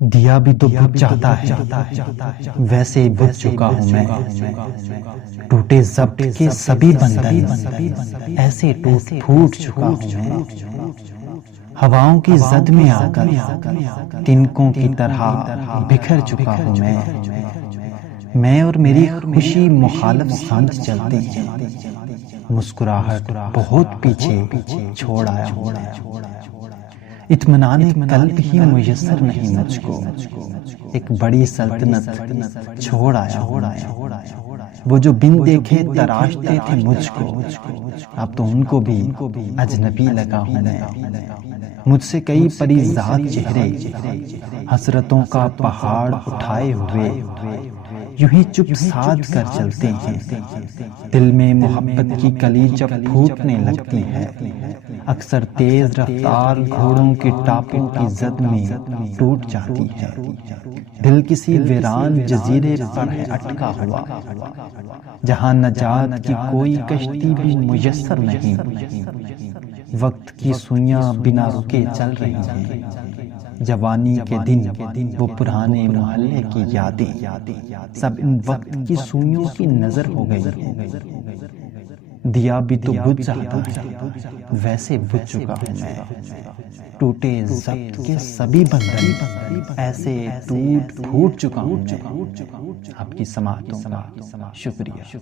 دیا بھی تو بجھ جاتا ہے، ویسے بجھ چکا ہوں میں۔ ٹوٹے ضبط کے سبھی بندھن ایسے ٹوٹ پھوٹ چکا ہوں میں۔ ہواؤں کی زد میں آ کر تنکوں کی طرح بکھر چکا ہوں میں اور میری خوشی مخالف سمت چلتے ہیں۔ مسکراہٹ بہت پیچھے چھوڑ آیا ہوں میں۔ اطمینان قلب ہی میسر نہیں مجھ کو، ایک بڑی سلطنت چھوڑ آیا ہوں میں۔ وہ جو بن دیکھے تراشتے تھے مجھ کو، اب تو ان کو بھی اجنبی لگا ہوں میں۔ مجھ سے کئی پریزاد چہرے حسرتوں کا پہاڑ اٹھائے ہوئے یوں ہی چپ سادھ کر چلتے ہیں۔ دل میں محبت کی کلی جب پھوٹنے لگتی ہے، اکثر تیز رفتار گھوڑوں کے ٹاپوں کی زد میں ٹوٹ جاتی ہے۔ دل کسی ویران جزیرے پر ہے اٹکا ہوا، جہاں نجات کی کوئی کشتی بھی میسر نہیں۔ وقت کی سوئیاں بنا رکے چل رہی ہیں، جوانی کے دن وہ پرانے محلے کی یادیں سب ان وقت کی سوئیوں کی نظر ہو گئی۔ دیا بھی تو بجھ جاتا ہے، ویسے بجھ چکا ہوں میں۔ ٹوٹے ضبط کے سبھی بندھن ایسے ٹوٹ پھوٹ چکا ہوں میں۔ آپ کی سماعتوں کا شکریہ۔